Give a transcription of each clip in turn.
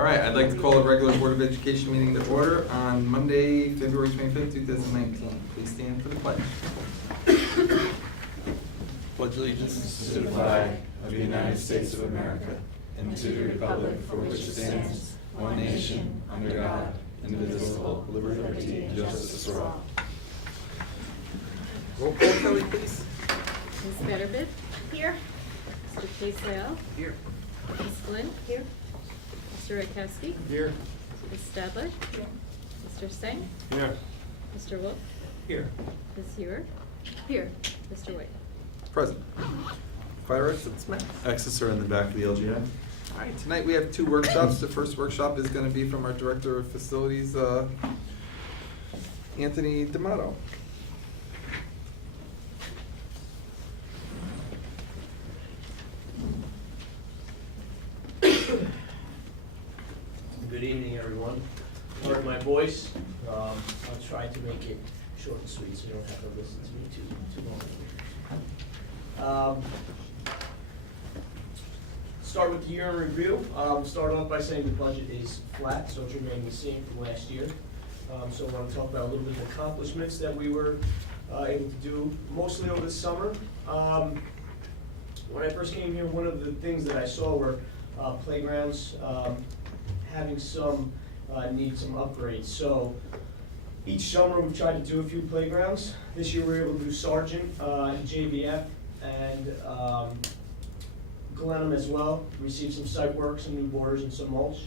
All right, I'd like to call the regular Board of Education meeting to order on Monday, February 25th, 2019. Please stand for the pledge. Pledge allegiance To the flag of the United States of America and to the republic for which it stands, one nation, under God, indivisible, with liberty and justice for all. Roll call, Kelly, please. Ms. Betterbit? Here. Mr. Case-Leal? Here. Ms. Flynn? Here. Mr. Rakowski? Here. Ms. Stadler? Here. Mr. Singh? Here. Mr. Wolf? Here. Ms. Hewer? Here. Mr. White? Present. Fire exits, Matt. Exits are in the back of the LGI. All right, tonight we have two workshops. The first workshop is going to be from our Director of Facilities, Anthony D'Amato. Good evening, everyone. Pardon my voice. I'll try to make it short and sweet so you don't have to listen to me too long. Start with the year in review. Start off by saying the budget is flat, so it's remaining the same from last year. So I want to talk about a little bit of accomplishments that we were able to do mostly over the summer. When I first came here, one of the things that I saw were playgrounds having some need some upgrades. So each summer we've tried to do a few playgrounds. This year we were able to do Sargent, JVF, and Glenham as well. Received some site work, some new borders, and some mulch.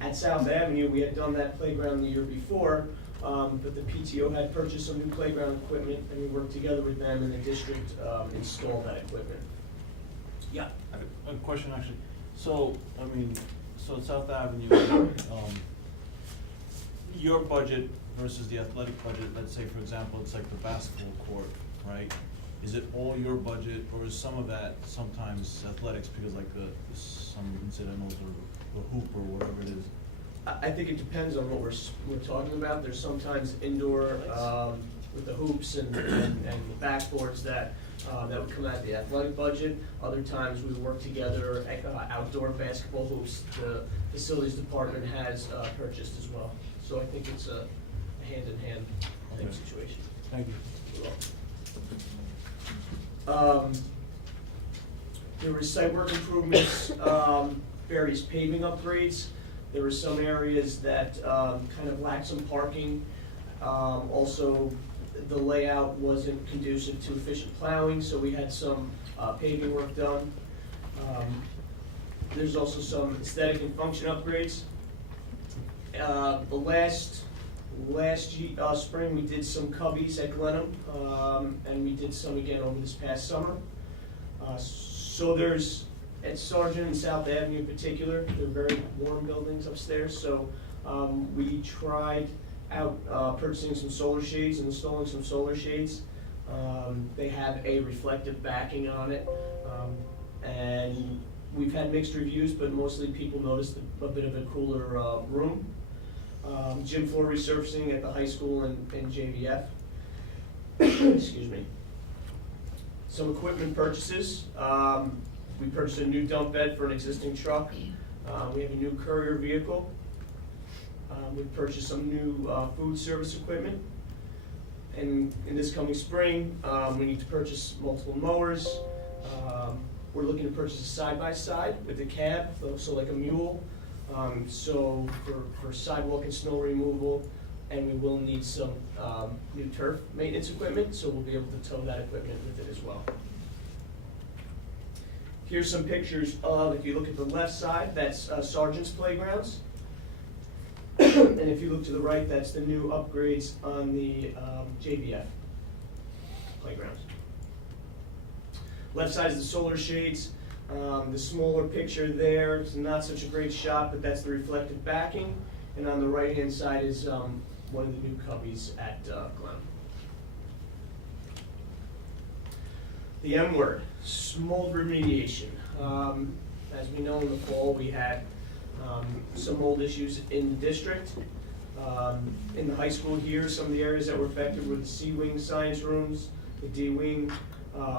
At South Avenue, we had done that playground the year before, but the PTO had purchased some new playground equipment, and we worked together with them, and the district installed that equipment. Yeah. I have a question actually. So, so South Avenue, your budget versus the athletic budget, let's say for example, it's like the basketball court, right? Is it all your budget, or is some of that sometimes athletics because like some incidentals or the hoop or whatever it is? I think it depends on what we're talking about. There's sometimes indoor with the hoops and the backboards that would come out of the athletic budget. Other times we work together. Outdoor basketball hoops the facilities department has purchased as well. So I think it's a hand-in-hand thing situation. Thank you. There were site work improvements, various paving upgrades. There were some areas that kind of lacked some parking. Also, the layout wasn't conducive to efficient plowing, so we had some paving work done. There's also some aesthetic and function upgrades. Last spring, we did some cubbies at Glenham, and we did some again over this past summer. So there's, at Sargent and South Avenue in particular, they're very warm buildings upstairs, so we tried out purchasing some solar shades and installing some solar shades. They have a reflective backing on it, and we've had mixed reviews, but mostly people noticed a bit of a cooler room. Gym floor resurfacing at the high school and JVF. Excuse me. Some equipment purchases. We purchased a new dump bed for an existing truck. We have a new courier vehicle. We purchased some new food service equipment. And in this coming spring, we need to purchase multiple mowers. We're looking to purchase a side-by-side with a cab, so like a mule. So for sidewalk and snow removal, and we will need some new turf maintenance equipment, so we'll be able to tow that equipment with it as well. Here's some pictures of, if you look at the left side, that's Sargent's playgrounds. And if you look to the right, that's the new upgrades on the JVF playgrounds. Left side is the solar shades. The smaller picture there, it's not such a great shot, but that's the reflective backing. And on the right-hand side is one of the new cubbies at Glenham. The M word, mold remediation. As we know, in the fall we had some mold issues in the district. In the high school here, some of the areas that were affected were the C-wing science rooms, the D-wing,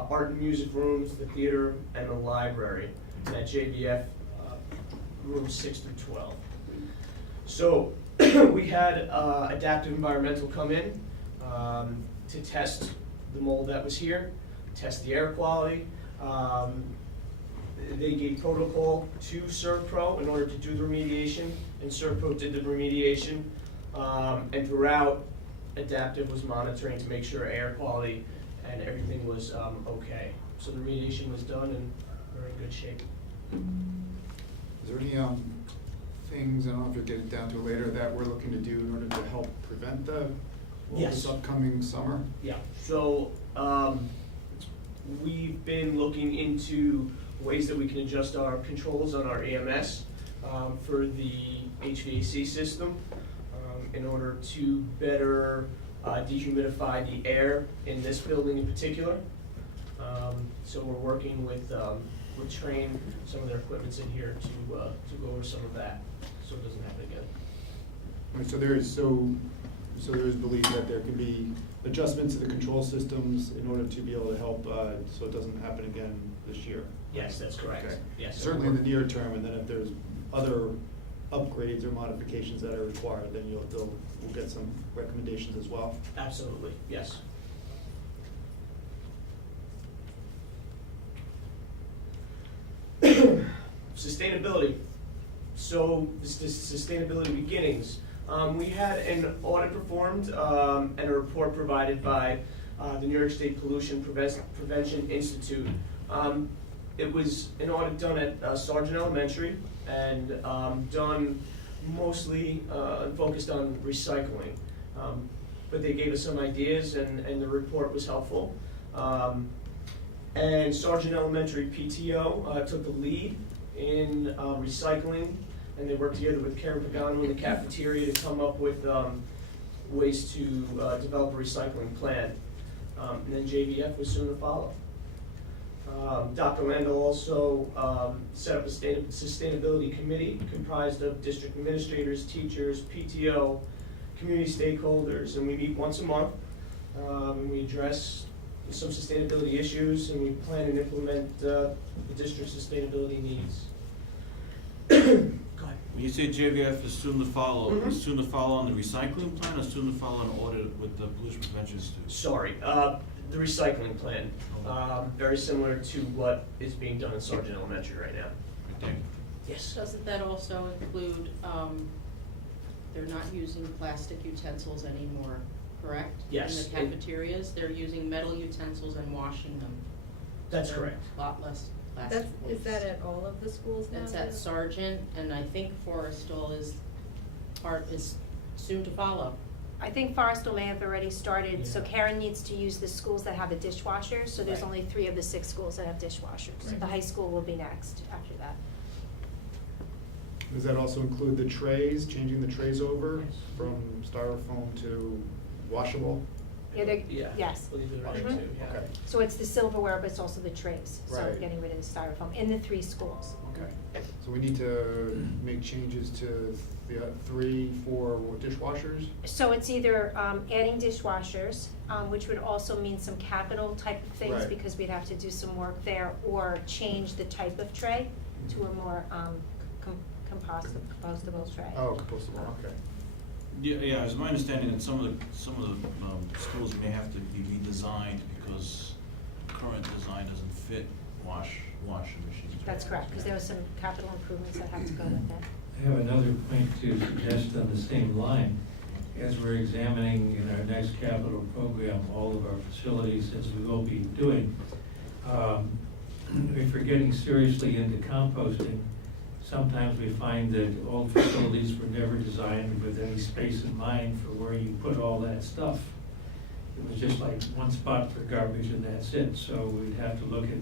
art and music rooms, the theater, and the library. And at JVF, rooms 6 through 12. So we had Adaptive Environmental come in to test the mold that was here, test the air quality. They gave protocol to ServPro in order to do the remediation, and ServPro did the remediation. And throughout, Adaptive was monitoring to make sure air quality and everything was okay. So the remediation was done and we're in good shape. Is there any things, I don't know if you'll get down to it later, that we're looking to do in order to help prevent this Yes. upcoming summer? Yeah, so we've been looking into ways that we can adjust our controls on our AMS for the HVAC system in order to better dehumidify the air in this building in particular. So we're working with Train, some of their equipment's in here to go over some of that, so it doesn't happen again. Right, so there is belief that there can be adjustments to the control systems in order to be able to help, so it doesn't happen again this year? Yes, that's correct. Okay. Yes. Certainly in the near term, and then if there's other upgrades or modifications that are required, then we'll get some recommendations as well? Absolutely, yes. Sustainability. So this sustainability beginnings. We had an audit performed and a report provided by the New York State Pollution Prevention Institute. It was an audit done at Sargent Elementary and done mostly focused on recycling. But they gave us some ideas and the report was helpful. And Sargent Elementary PTO took the lead in recycling, and they worked together with Karen Pagano in the cafeteria to come up with ways to develop a recycling plan. And then JVF was soon to follow. Dr. Landau also set up a sustainability committee comprised of district administrators, teachers, PTO, community stakeholders, and we meet once a month. And we address some sustainability issues, and we plan and implement the district's sustainability needs. Go ahead. When you say JVF is soon to follow, Mhm. is soon to follow on the recycling plan or soon to follow an audit with the Pollution Prevention Institute? Sorry, the recycling plan, very similar to what is being done in Sargent Elementary right now. Thank you. Yes. Doesn't that also include, they're not using plastic utensils anymore, correct? Yes. In the cafeterias, they're using metal utensils and washing them. That's They're correct. A lot less plastic That's, waste. is that at all of the schools now? That's at too? Sargent, and I think Forrestal is soon to follow. I think Forrestal may have already started, so Yeah. Karen needs to use the schools that have the dishwashers, so there's Right. only 3 of the 6 schools that have dishwashers. Right. The high school will be next after that. Does that also include the trays, changing the trays over from styrofoam to washable? Yeah, Yeah. yes. I believe they're ready Mhm. to, yeah. Okay. So it's the silverware, but it's also the trays, so Right. getting rid of the styrofoam in the 3 schools. Okay. So we need to make changes to the 3, 4 dishwashers? So it's either adding dishwashers, which would also mean some capital type of things, Right. because we'd have to do some work there, or change the type of tray to a more compostable tray. Oh, compostable, okay. Yeah, it's my understanding that some of the schools may have to be redesigned because current design doesn't fit washing machines. That's correct, because there were some capital improvements that have to go with it. I have another point to suggest on the same line. As we're examining in our next capital program all of our facilities, as we will be doing, if we're getting seriously into composting, sometimes we find that old facilities were never designed with any space in mind for where you put all that stuff. It was just like one spot for garbage and that's it. So we'd have to look at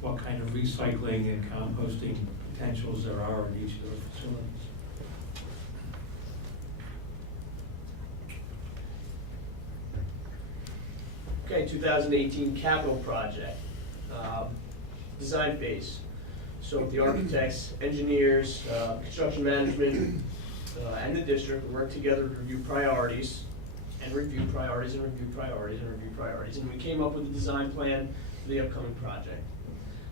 what kind of recycling and composting potentials there are in each of those facilities. Okay, 2018 capital project, design phase. So the architects, engineers, construction management, and the district worked together to review priorities, and review priorities, and review priorities, and review priorities. And we came up with a design plan for the upcoming project.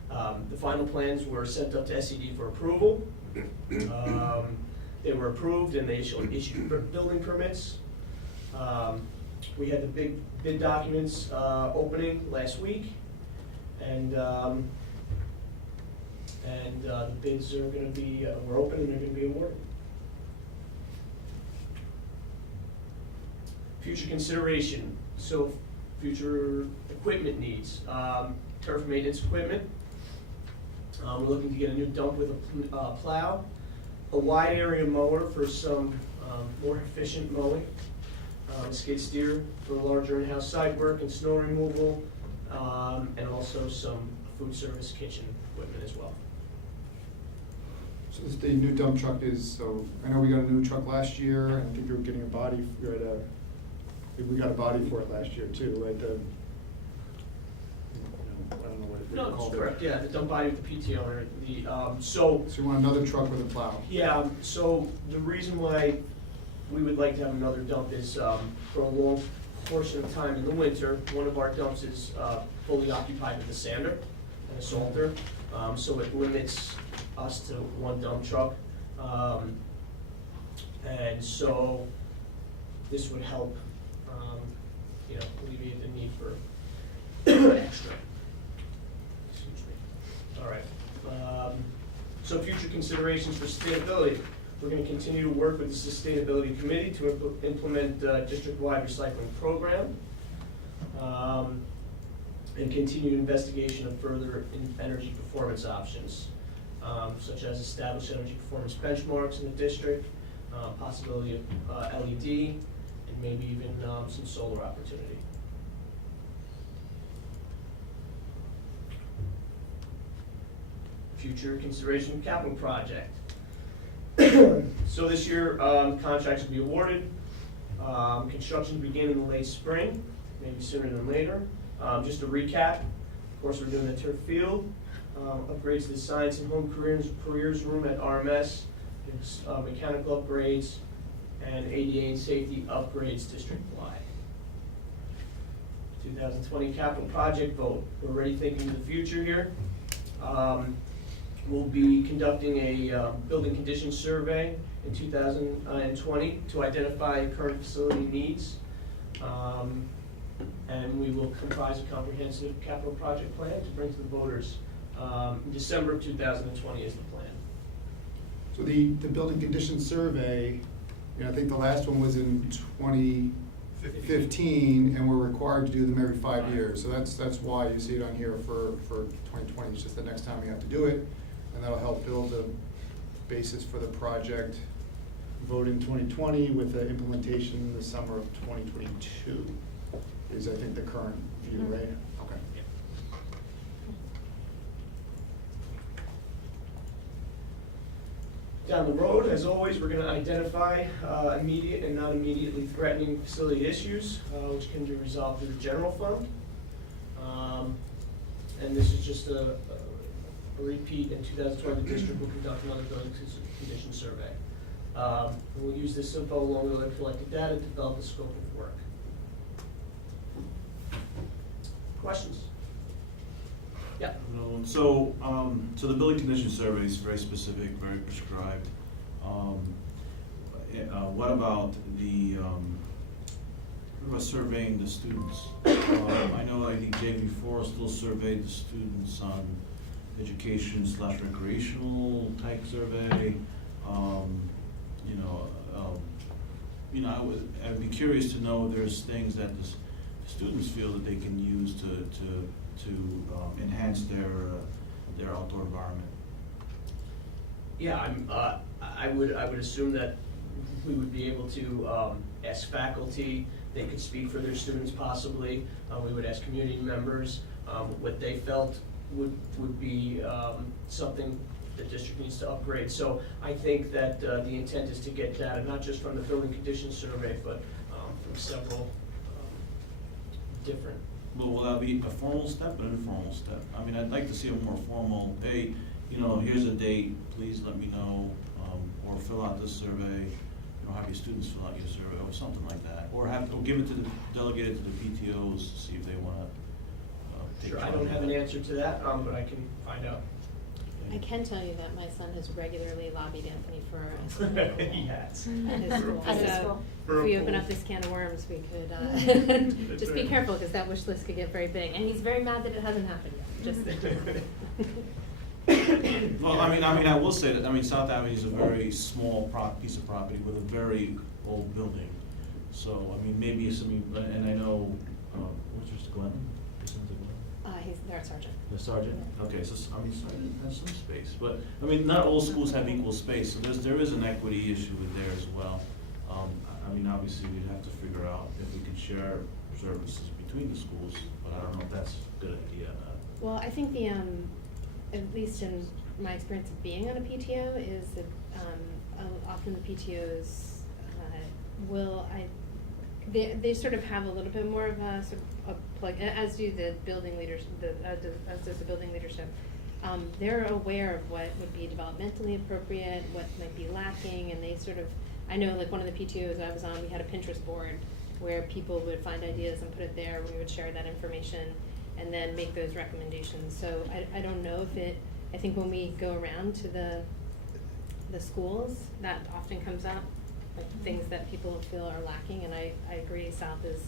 The final plans were sent up to SED for approval. They were approved and they issued building permits. We had the big bid documents opening last week, and the bids are going to be, we're open and they're going to be awarded. Future consideration, so future equipment needs, turf maintenance equipment. We're looking to get a new dump with a plow, a wide area mower for some more efficient mowing, a skid steer for larger in-house site work and snow removal, and also some food service kitchen equipment as well. So this, the new dump truck is, so I know we got a new truck last year, and I think you were getting a body, we got a body for it last year too, right? I don't know what it's No, called. that's correct, yeah, the dump body with the PT owner, so So you want another truck with a plow? yeah, so the reason why we would like to have another dump is for a long portion of time in the winter, one of our dumps is fully occupied with a sander and a salter, so it limits us to one dump truck. And so this would help, alleviate the need for extra. Excuse me. All right. So future considerations for sustainability. We're going to continue to work with the Sustainability Committee to implement a district-wide recycling program, and continued investigation of further energy performance options, such as established energy performance benchmarks in the district, possibility of LED, and maybe even some solar opportunity. Future consideration of capital project. So this year, contracts will be awarded. Construction begin in the late spring, maybe sooner than later. Just to recap, of course, we're doing the turf field, upgrades to the science and home careers room at RMS, mechanical upgrades, and ADA and safety upgrades district-wide. 2020 capital project vote. We're already thinking of the future here. We'll be conducting a building condition survey in 2020 to identify current facility needs. And we will comprise a comprehensive capital project plan to bring to the voters. In December of 2020 is the plan. So the building condition survey, I think the last one was in 2015, and we're required to do them every 5 years. So that's why you see it on here for 2020. It's just the next time we have to do it, and that'll help build a basis for the project. Vote in 2020 with the implementation in the summer of 2022 is, I think, the current view, right? Okay. Down the road, as always, we're going to identify immediate and not immediately threatening facility issues, which can be resolved through the general fund. And this is just a repeat. In 2020, the district will conduct another building condition survey. We'll use this info along with other collected data to develop a scope of work. Questions? Yeah. So the building condition survey is very specific, very prescribed. What about surveying the students? I know, I think JV4 still surveyed the students on education/recreational type survey. I'd be curious to know if there's things that the students feel that they can use to enhance their outdoor environment. Yeah, I would assume that we would be able to ask faculty. They could speak for their students possibly. We would ask community members what they felt would be something the district needs to upgrade. So I think that the intent is to get data not just from the building condition survey, but from several different. Well, will that be a formal step or an informal step? I mean, I'd like to see a more formal, hey, here's a date, please let me know, or fill out this survey, have your students fill out your survey, or something like that. Or give it to delegate it to the PTOs to see if they wanna take Sure, I charge don't of have an that. answer to that, but I can find out. I can tell you that my son has regularly lobbied Anthony for a swimming pool. He has. At his school. At his So school. For if a we open pool. up this can of worms, we could, just be right. careful, because that wish list could get very big. And he's very mad that it hasn't happened yet, just. Well, I will say that, South Avenue is a very small piece of property with a very old building. So, maybe something, and I know, what's Mr. Glenn? Isn't it Glenn? He's their sergeant. The sergeant? Okay, so, Sergeant has some space, but, not all schools have equal space, so there is an equity issue with there as well. Obviously, we'd have to figure out if we can share services between the schools, but I don't know if that's a good idea or not. Well, I think at least in my experience of being on a PTO, is that often the PTOs they sort of have a little bit more of a plug, as do the building leaders, as does the building leadership. They're aware of what would be developmentally appropriate, what might be lacking, and they sort of, I know like one of the PTOs I was on, we had a Pinterest board where people would find ideas and put it there, we would share that information and then make those recommendations. So I don't know if I think when we go around to the schools, that often comes up, like things that people feel are lacking, and I agree, South is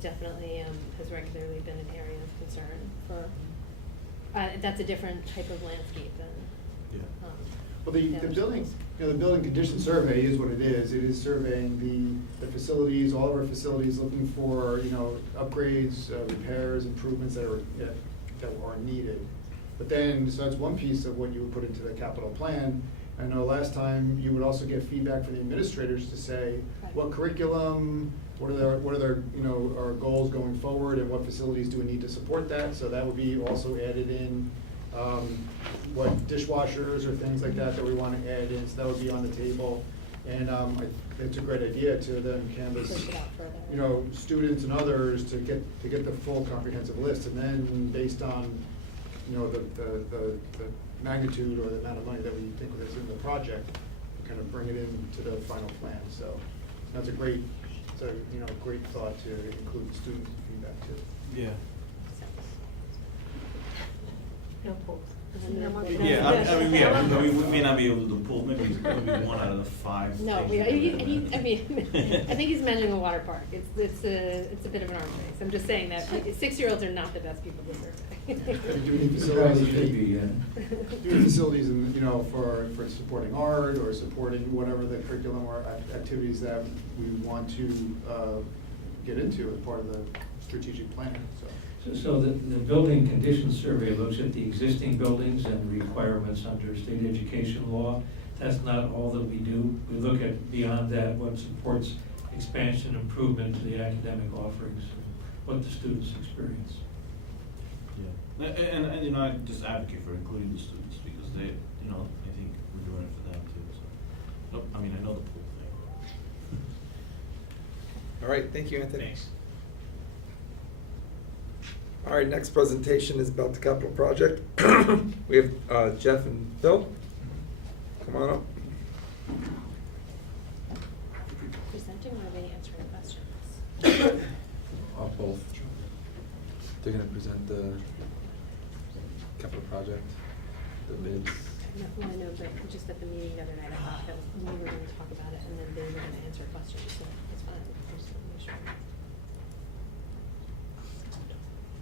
definitely, has regularly been an area of concern for, that's a different type of landscape than, Yeah. Well, the other building, schools. the building condition survey is what it is. It is surveying the facilities, all of our facilities, looking for, upgrades, repairs, improvements that are needed. But then, so that's one piece of what you would put into the capital plan. I know last time you would also get feedback from the administrators to say, Right. what curriculum, what are their, our goals going forward, and what facilities do we need to support that? So that would be also added in, what dishwashers or things like that we want to add in, so that would be on the table. And it's a great idea to then canvas, Push it out further. students and others to get the full comprehensive list, and then based on, the magnitude or the amount of money that we think is in the project, kind of bring it into the final plan. So that's a great thought to include student feedback too. Yeah. No pools. No more- Yeah, we may not be able to do pool, maybe one out of the 5. No, things we, we can do. I think he's mentioning a water park. It's a bit of an arms race. I'm just saying that 6-year-olds are not the best people to survey. Do we need It facilities? probably should be, Do we need facilities in, for supporting art or supporting whatever the curriculum or activities that we want to get into as part of the strategic planning, so. So the building condition survey looks at the existing buildings and requirements under state education law. That's not all that we do. We look at beyond that, what supports expansion, improvement to the academic offerings, and what the students experience. Yeah, and I just advocate for including the students, because they, I think we're doing it for them too, so. I know the pool thing. All right, thank you, Anthony. Thanks. All right, next presentation is about the capital project. We have Jeff and Phil. Come on up. Presenting or are they answering questions? Both. They're gonna present the capital project, the bids. I know, but just at the meeting the other night, I thought that we were gonna talk about it and then they were gonna answer questions, so it's fine. Just wanna make sure.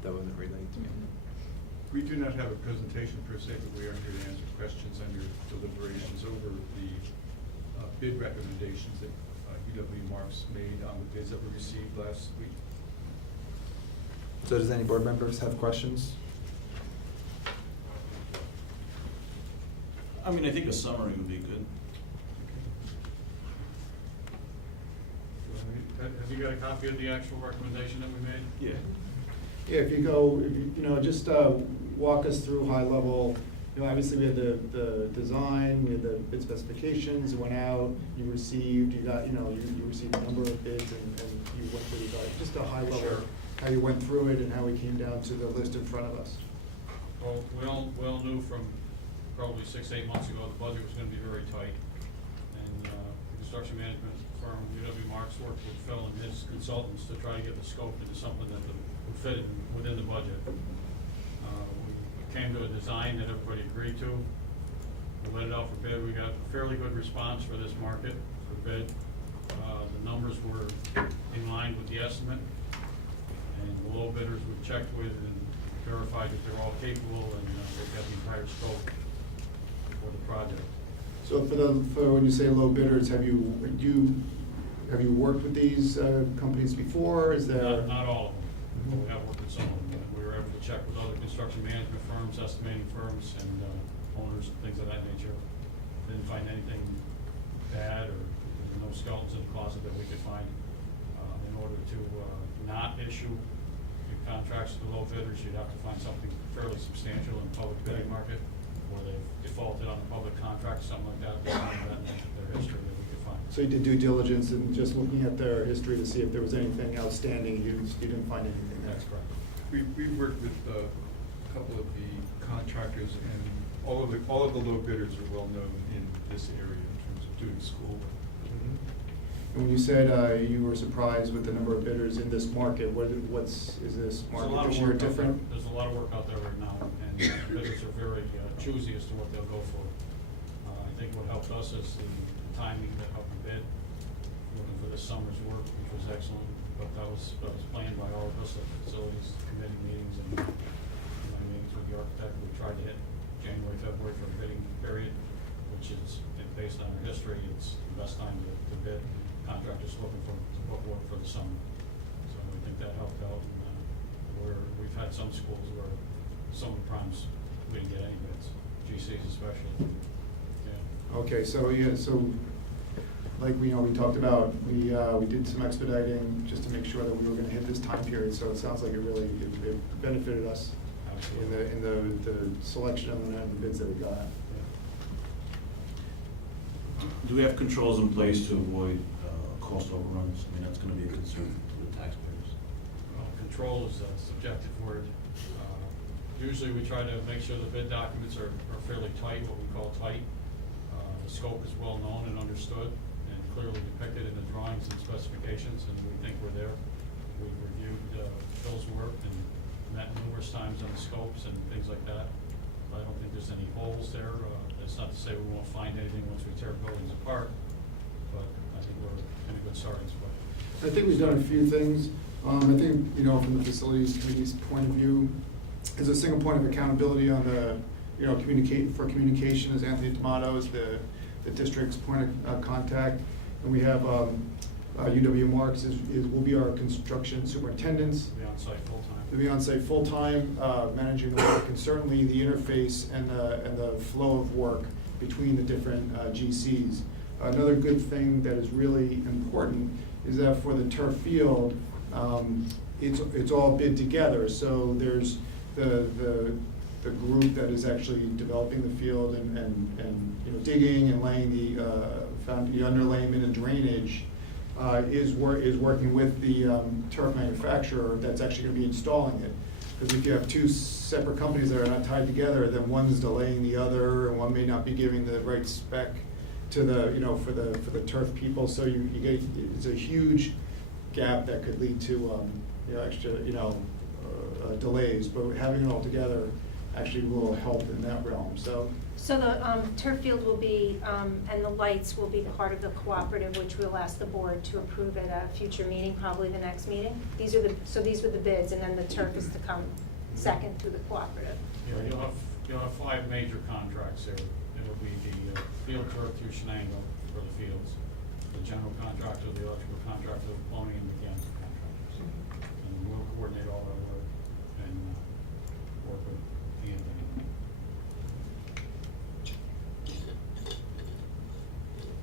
That wasn't relayed to me. We do not have a presentation per se, but we are here to answer questions on your deliberations over the bid recommendations that UW Marks made on the bids that were received last week. So does any board members have questions? I think a summary would be good. Have you got a copy of the actual recommendation that we made? Yeah. Yeah, if you just walk us through high level, obviously we had the design, we had the bid specifications, it went out, you received a number of bids and you went through the, just a high level, Sure. how you went through it and how we came down to the list in front of us. Well, we all knew from probably 6-8 months ago, the budget was gonna be very tight. And the construction management firm, UW Marks, worked with Phil and his consultants to try to get the scope into something that would fit within the budget. came to a design that everybody agreed to. We let it out for bid. We got a fairly good response for this market for bid. The numbers were in line with the estimate, and the low bidders we checked with and verified that they're all capable, and they've got the entire scope for the project. So for when you say low bidders, have you worked with these companies before? Is there? Not all of them, but we have worked with some of them. We were able to check with other construction management firms, estimating firms, and owners, and things of that nature. Didn't find anything bad, or no skeletons in the closet that we could find. In order to not issue new contracts to the low bidders, you'd have to find something fairly substantial in the public bidding market, or they've defaulted on a public contract, something like that, based on that, their history that we could find. So you did due diligence and just looking at their history to see if there was anything outstanding, you didn't find anything there? That's correct. We've worked with a couple of the contractors, and all of the low bidders are well known in this area in terms of doing school work. And when you said you were surprised with the number of bidders in this market, is this market this year different? There's a lot of work out there right now, and bidders are very choosy as to what they'll go for. I think what helped us is the timing that helped the bid, looking for this summer's work, which was excellent, but that was planned by all of us at the facilities committee meetings and my meetings with the architect. We tried to hit January, February for a bidding period, which is, based on our history, it's the best time to bid. Contractors looking to book work for the summer. So I think that helped out. And, we've had some schools where some of the primes, we didn't get any bids, GCs especially. Yeah. Okay, so like we talked about, we did some expediting just to make sure that we were gonna hit this time period, so it sounds like it benefited us Absolutely. in the selection of the bids that we got. Do we have controls in place to avoid cost overruns? I mean, that's gonna be a concern to the taxpayers. Well, control is a subjective word. Usually we try to make sure the bid documents are fairly tight, what we call tight. The scope is well known and understood and clearly depicted in the drawings and specifications, and we think we're there. We've reviewed Phil's work and met numerous times on the scopes and things like that. I don't think there's any holes there. That's not to say we won't find anything once we tear buildings apart, but I think we're in a good starting spot. I think we've done a few things. I think, from the facilities committee's point of view, is a single point of accountability on the, communication, as Anthony D'Amato is the district's point of contact. And we have UW Marks will be our construction superintendents. Be on site full time. To be on site full-time, managing the work, and certainly the interface and the flow of work between the different GCs. Another good thing that is really important is that for the turf field, it's all bid together. So there's the group that is actually developing the field and digging and laying the underlayment and drainage. Is working with the turf manufacturer that's actually going to be installing it. Because if you have two separate companies that are not tied together, then one's delaying the other, and one may not be giving the right spec to the for the turf people. So you get, it's a huge gap that could lead to extra delays. But having it all together actually will help in that realm. So the turf field will be, and the lights will be part of the cooperative, which we'll ask the board to approve at a future meeting, probably the next meeting. These were the bids, and then the turf is to come second through the cooperative. Yeah, you'll have 5 major contracts there. It'll be the field turf through Shenango for the fields, the general contractor, the electrical contractor, the plumbing and mechanical contractors. And we'll coordinate all that work and work with Anthony.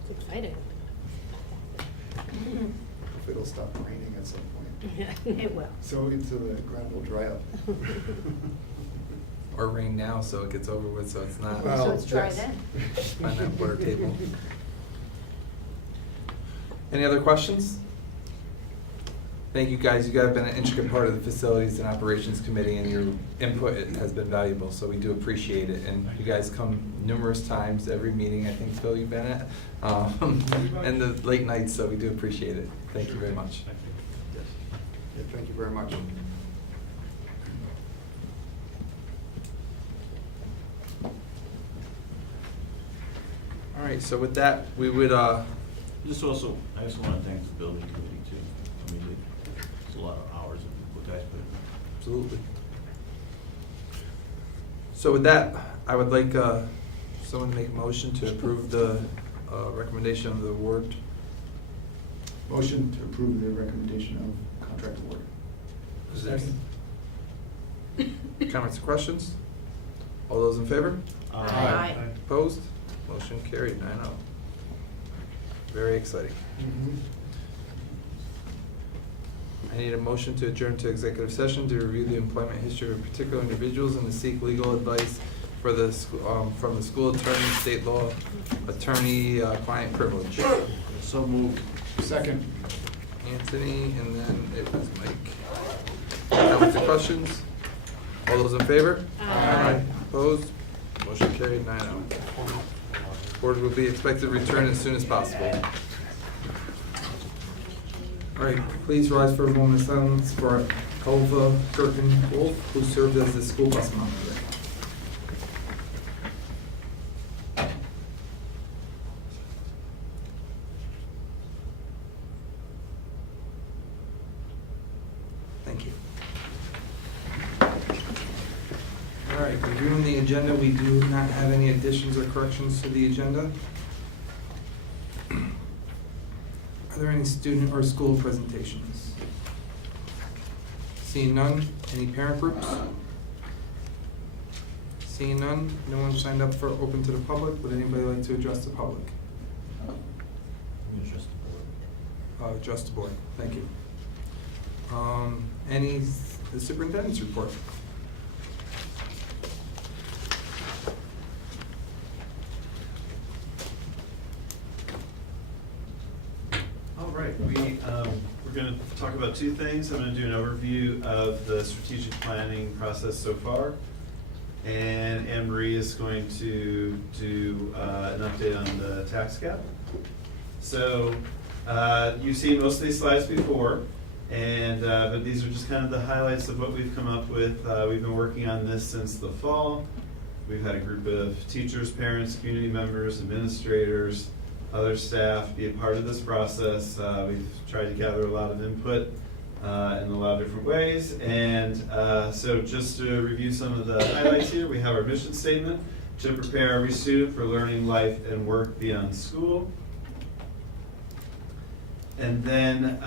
It's exciting. if it'll stop raining at some point. It will. So the ground will dry up. Or rain now, so it gets over with, so it's not. Well, So it's dry yes. then. Find that water table. Any other questions? Thank you, guys. You guys have been an intricate part of the Facilities and Operations Committee, and your input has been valuable, so we do appreciate it. And you guys come numerous times, every meeting, I think, Phil, you've been at, and the late nights, so we do appreciate it. Thank you very much. Thank you. Yes. Yeah, thank you very much. All right, so with that, we would, Just also, I just wanna thank the building committee too. I mean, it's a lot of hours that you guys put in. absolutely. So with that, I would like someone to make a motion to approve the recommendation of the award. Motion to approve the recommendation of contract award. Second. Comments or questions? All those in favor? Aye. Opposed? Motion carried, 9-0. Very exciting. I need a motion to adjourn to executive session to review the employment history of particular individuals and to seek legal advice for the, from the school attorney, state law attorney, client privilege. So moved. Second. Anthony, and then it was Mike. Comments or questions? All those in favor? Aye. Opposed? Motion carried, 9-0. Board will be expected to return as soon as possible. All right, please rise for a moment of silence for Elva Kirken-Wolf, who served as the school bus mom today. Thank you. All right, reviewing the agenda, we do not have any additions or corrections to the agenda. Are there any student or school presentations? Seeing none, any parent groups? Seeing none, no one signed up for open to the public. Would anybody like to address the public? Address the board, thank you. The superintendent's report? All right, we're going to talk about two things. I'm going to do an overview of the strategic planning process so far, and Anne Marie is going to do an update on the tax cap. So you've seen most of these slides before, and but these are just kind of the highlights of what we've come up with. We've been working on this since the fall. We've had a group of teachers, parents, community members, administrators, other staff be a part of this process. We've tried to gather a lot of input in a lot of different ways. And so just to review some of the highlights here, we have our mission statement: to prepare every student for learning, life, and work beyond school. And then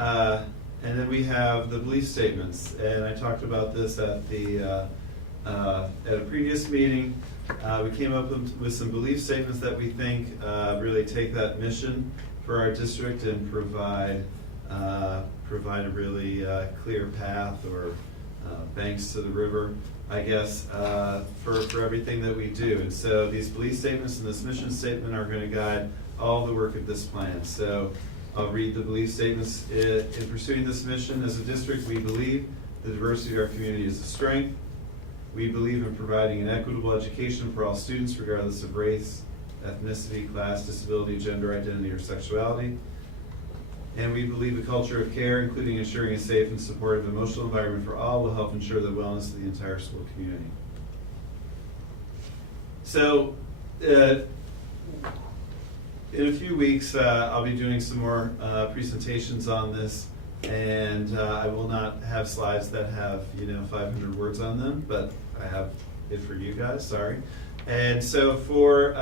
we have the belief statements. And I talked about this at a previous meeting. We came up with some belief statements that we think really take that mission for our district and provide a really clear path or banks to the river, I guess, for everything that we do. And so these belief statements and this mission statement are going to guide all the work of this plan. So I'll read the belief statements. In pursuing this mission as a district, we believe the diversity of our community is a strength. We believe in providing an equitable education for all students, regardless of race, ethnicity, class, disability, gender identity, or sexuality. And we believe a culture of care, including ensuring a safe and supportive emotional environment for all, will help ensure the wellness of the entire school community. So, in a few weeks, I'll be doing some more presentations on this. And I will not have slides that have 500 words on them, but I have it for you guys. Sorry. And so for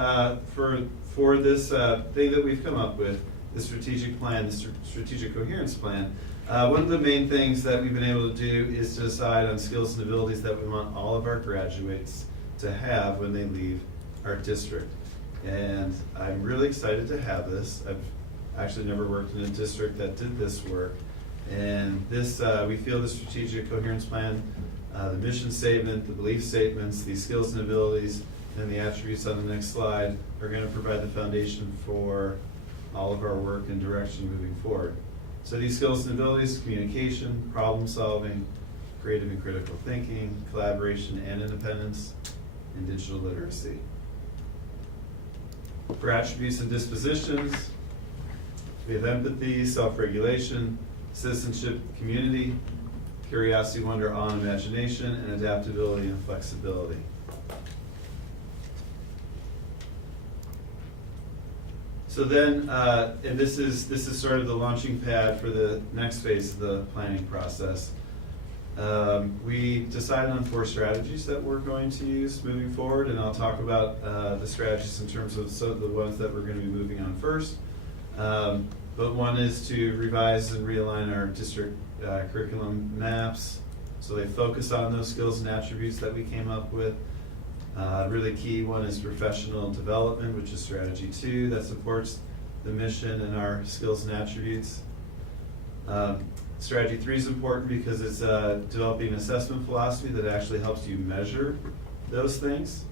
this thing that we've come up with, the strategic plan, the strategic coherence plan, one of the main things that we've been able to do is to decide on skills and abilities that we want all of our graduates to have when they leave our district. And I'm really excited to have this. I've actually never worked in a district that did this work. And this, we feel the strategic coherence plan, the mission statement, the belief statements, the skills and abilities, and the attributes on the next slide are going to provide the foundation for all of our work and direction moving forward. So these skills and abilities: communication, problem solving, creative and critical thinking, collaboration and independence, and digital literacy. For attributes and dispositions, we have empathy, self-regulation, citizenship, community, curiosity, wonder, awe, and imagination, and adaptability and flexibility. So then, and this is sort of the launching pad for the next phase of the planning process. We decided on 4 strategies that we're going to use moving forward, and I'll talk about the strategies in terms of the ones that we're going to be moving on first. But one is to revise and realign our district curriculum maps, so they focus on those skills and attributes that we came up with. Really key one is professional development, which is strategy 2, that supports the mission and our skills and attributes. Strategy 3 is important because it's developing an assessment philosophy that actually helps you measure those things,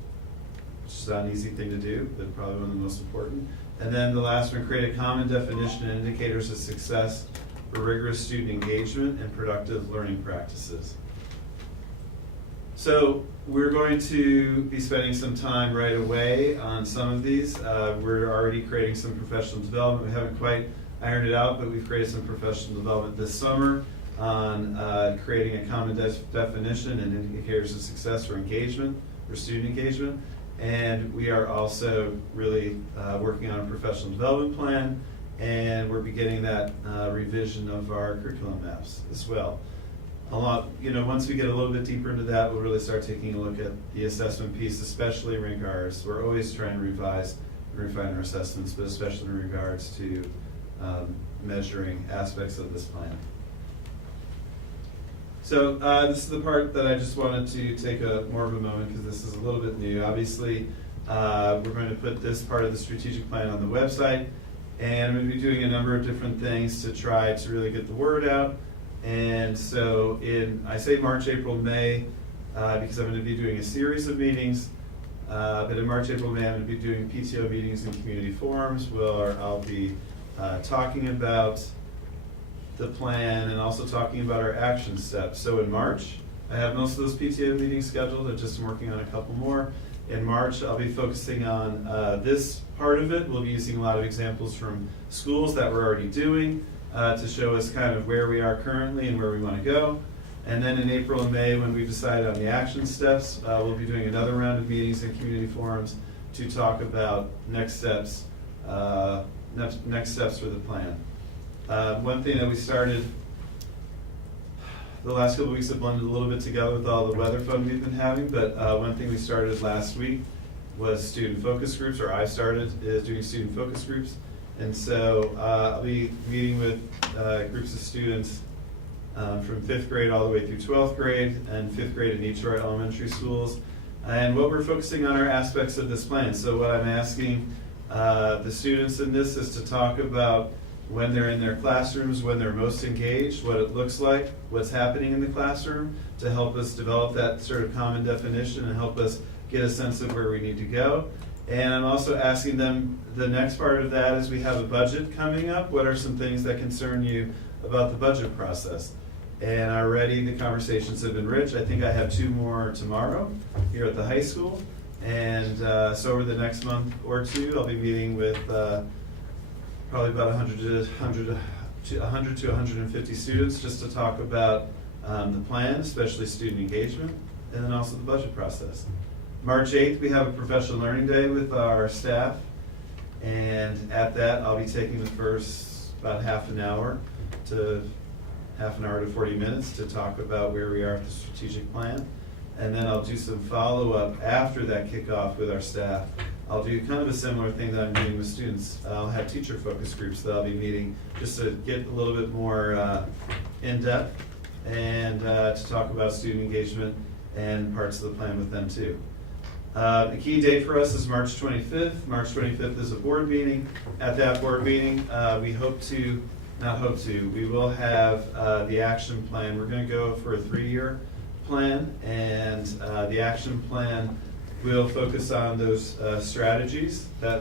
which is not an easy thing to do, but probably one of the most important. And then the last one, create a common definition and indicators of success for rigorous student engagement and productive learning practices. So we're going to be spending some time right away on some of these. We're already creating some professional development. We haven't quite ironed it out, but we've created some professional development this summer on creating a common definition and indicators of success for engagement, for student engagement. And we are also really working on a professional development plan, and we're beginning that revision of our curriculum maps as well. Once we get a little bit deeper into that, we'll really start taking a look at the assessment piece, especially in regards, we're always trying to revise and refine our assessments, but especially in regards to measuring aspects of this plan. So this is the part that I just wanted to take more of a moment, because this is a little bit new. Obviously, we're going to put this part of the strategic plan on the website, and I'm going to be doing a number of different things to try to really get the word out. And so I say March, April, May, because I'm going to be doing a series of meetings. But in March, April, May, I'm going to be doing PTO meetings and community forums where I'll be talking about the plan and also talking about our action steps. So in March, I have most of those PTO meetings scheduled. I'm just working on a couple more. In March, I'll be focusing on this part of it. We'll be using a lot of examples from schools that we're already doing to show us kind of where we are currently and where we want to go. And then in April and May, when we decide on the action steps, we'll be doing another round of meetings and community forums to talk about next steps for the plan. One thing that we started the last couple of weeks have blended a little bit together with all the weather fun we've been having, but one thing we started last week was student focus groups, or I started doing student focus groups. And so I'll be meeting with groups of students from 5th grade all the way through 12th grade and 5th grade in each of our elementary schools. And what we're focusing on are aspects of this plan. So what I'm asking the students in this is to talk about when they're in their classrooms, when they're most engaged, what it looks like, what's happening in the classroom, to help us develop that sort of common definition and help us get a sense of where we need to go. And I'm also asking them, the next part of that is we have a budget coming up. What are some things that concern you about the budget process? And already the conversations have been rich. I think I have 2 more tomorrow here at the high school. And so over the next month or 2, I'll be meeting with probably about 100 to 150 students just to talk about the plan, especially student engagement, and then also the budget process. March 8th, we have a professional learning day with our staff. And at that, I'll be taking the first about half an hour to 40 minutes to talk about where we are with the strategic plan. And then I'll do some follow-up after that kickoff with our staff. I'll do kind of a similar thing that I'm doing with students. I'll have teacher focus groups that I'll be meeting just to get a little bit more in-depth and to talk about student engagement and parts of the plan with them too. The key date for us is March 25th. March 25th is a board meeting. At that board meeting, we will have the action plan. We're going to go for a 3-year plan, and the action plan will focus on those strategies that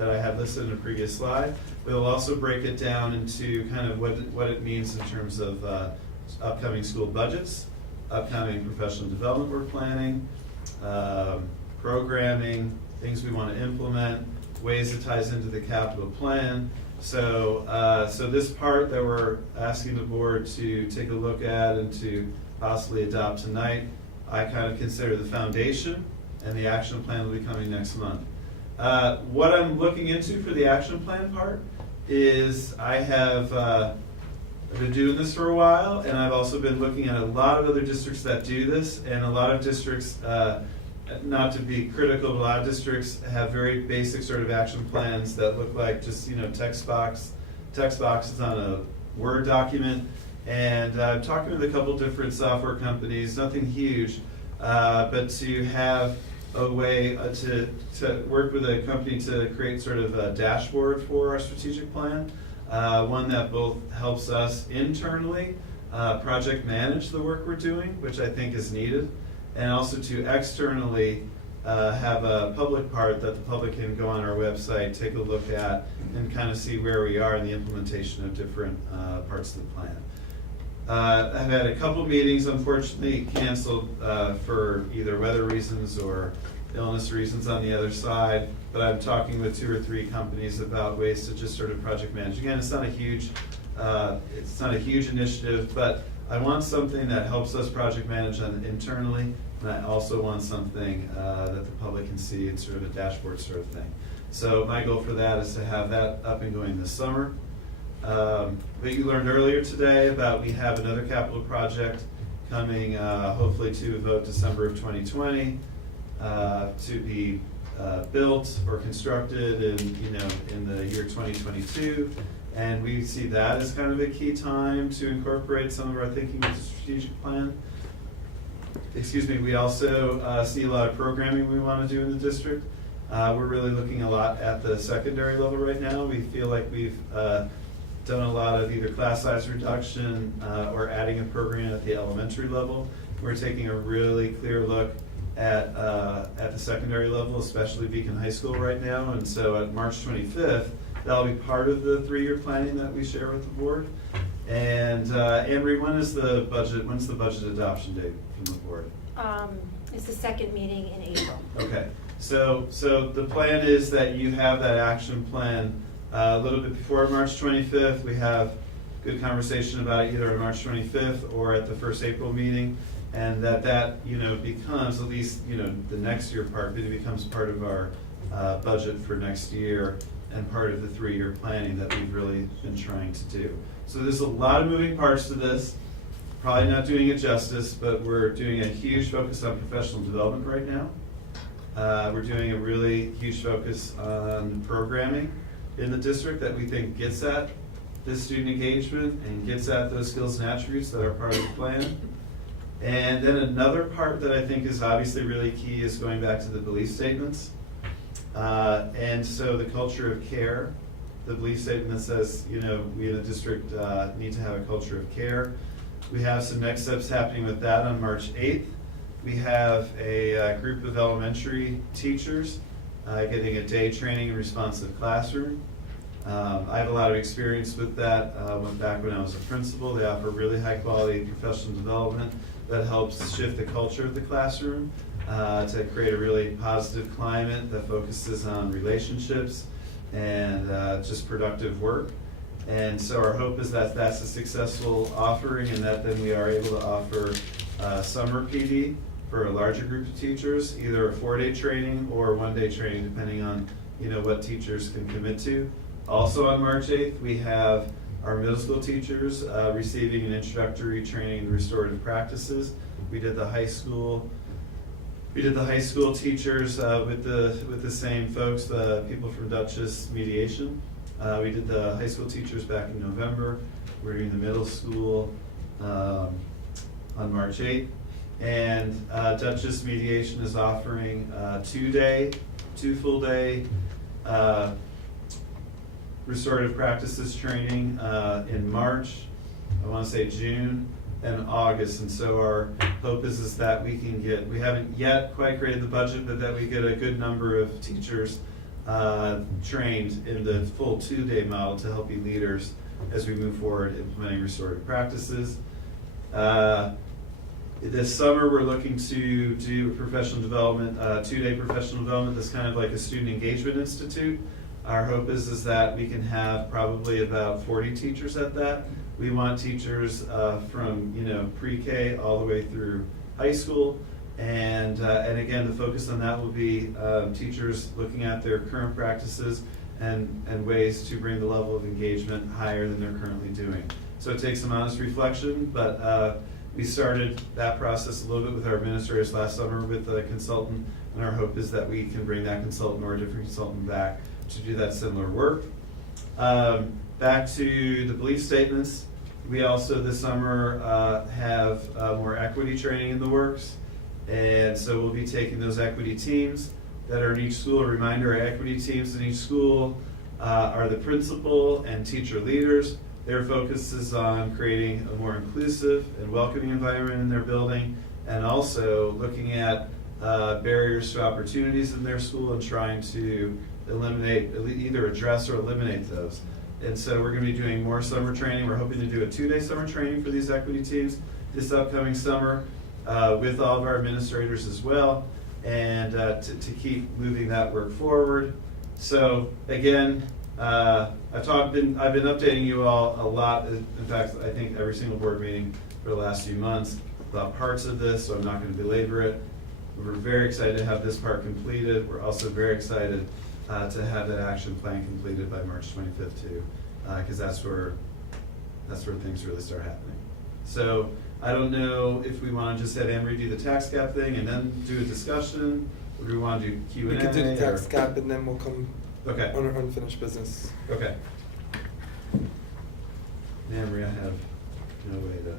I have listed in a previous slide. We'll also break it down into kind of what it means in terms of upcoming school budgets, upcoming professional development we're planning, programming, things we want to implement, ways it ties into the capital plan. So this part that we're asking the board to take a look at and to possibly adopt tonight, I kind of consider the foundation, and the action plan will be coming next month. What I'm looking into for the action plan part is I have I've been doing this for a while, and I've also been looking at a lot of other districts that do this, and a lot of districts, not to be critical, but a lot of districts have very basic sort of action plans that look like just, text boxes on a Word document. And I'm talking with a couple different software companies, nothing huge, but to have a way to work with a company to create sort of a dashboard for our strategic plan, one that both helps us internally project manage the work we're doing, which I think is needed, and also to externally have a public part that the public can go on our website, take a look at, and kind of see where we are in the implementation of different parts of the plan. I've had a couple meetings, unfortunately, canceled for either weather reasons or illness reasons on the other side, but I'm talking with 2 or 3 companies about ways to just sort of project manage. Again, it's not a huge initiative, but I want something that helps us project manage internally, and I also want something that the public can see in sort of a dashboard sort of thing. So my goal for that is to have that up and going this summer. What you learned earlier today about we have another capital project coming, hopefully to a vote December of 2020, to be built or constructed in the year 2022, and we see that as kind of a key time to incorporate some of our thinking with the strategic plan. Excuse me. We also see a lot of programming we want to do in the district. We're really looking a lot at the secondary level right now. We feel like we've done a lot of either class size reduction or adding a program at the elementary level. We're taking a really clear look at the secondary level, especially Beacon High School right now. And so at March 25th, that'll be part of the 3-year planning that we share with the board. And Anne-Marie, when's the budget adoption date from the board? It's the second meeting in April. Okay, so the plan is that you have that action plan a little bit before March 25th. We have good conversation about it either on March 25th or at the first April meeting, and that becomes at least the next year part. It becomes part of our budget for next year and part of the 3-year planning that we've really been trying to do. So there's a lot of moving parts to this. Probably not doing it justice, but we're doing a huge focus on professional development right now. We're doing a really huge focus on programming in the district that we think gets at this student engagement and gets at those skills and attributes that are part of the plan. And then another part that I think is obviously really key is going back to the belief statements. And so the culture of care, the belief statement that says, we in the district need to have a culture of care. We have some next steps happening with that on March 8th. We have a group of elementary teachers getting a day training in responsive classroom. I have a lot of experience with that. Went back when I was a principal. They offer really high quality professional development that helps shift the culture of the classroom to create a really positive climate that focuses on relationships and just productive work. And so our hope is that that's a successful offering, and that then we are able to offer summer PD for a larger group of teachers, either a 4-day training or 1-day training, depending on what teachers can commit to. Also on March 8th, we have our middle school teachers receiving an introductory training in restorative practices. We did the high school teachers with the same folks, the people from Duchess Mediation. We did the high school teachers back in November. We're doing the middle school on March 8th. And Duchess Mediation is offering 2 full day restorative practices training in March, I want to say June, and August. And so our hope is that we haven't yet quite created the budget, but that we get a good number of teachers trained in the full 2-day model to help be leaders as we move forward implementing restorative practices. This summer we're looking to do professional development, 2-day professional development that's kind of like a student engagement institute. Our hope is that we can have probably about 40 teachers at that. We want teachers from pre-K all the way through high school, And again, the focus on that will be teachers looking at their current practices and ways to bring the level of engagement higher than they're currently doing. So it takes some honest reflection, but we started that process a little bit with our administrators last summer with a consultant, and our hope is that we can bring that consultant or a different consultant back to do that similar work. Back to the belief statements, we also this summer have more equity training in the works, and so we'll be taking those equity teams that are in each school. A reminder, our equity teams in each school are the principal and teacher leaders. Their focus is on creating a more inclusive and welcoming environment in their building, and also looking at barriers to opportunities in their school and trying to eliminate, either address or eliminate those. And so we're going to be doing more summer training. We're hoping to do a 2-day summer training for these equity teams this upcoming summer with all of our administrators as well, and to keep moving that work forward. So again, I've been updating you all a lot. In fact, I think every single board meeting for the last few months about parts of this, so I'm not going to belabor it. We're very excited to have this part completed. We're also very excited to have that action plan completed by March 25th too, because that's where things really start happening. So I don't know if we want to just have Anne-Marie do the tax cap thing and then do a discussion, or do we want to do Q&A? We could do the tax cap and then we'll come Okay. on our unfinished business. Okay. Anne-Marie, I have no way to.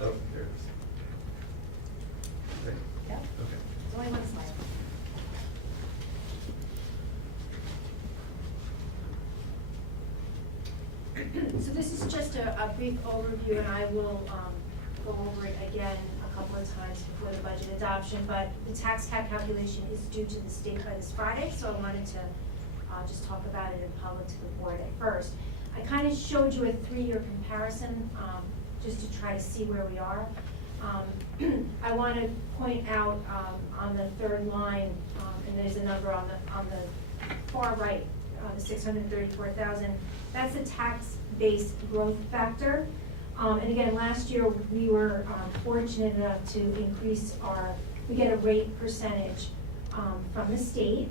Oh, there it is. Okay. Yep. Okay. There's only one slide. So this is just a brief overview, and I will go over it again a couple of times before the budget adoption, but the tax cap calculation is due to the state by this Friday, so I wanted to just talk about it in public to the board at first. I kind of showed you a 3-year comparison, just to try to see where we are. I want to point out on the third line, and there's a number on the far right, the 634,000. That's the tax base growth factor. And again, last year we were fortunate enough to increase we get a rate percentage from the state.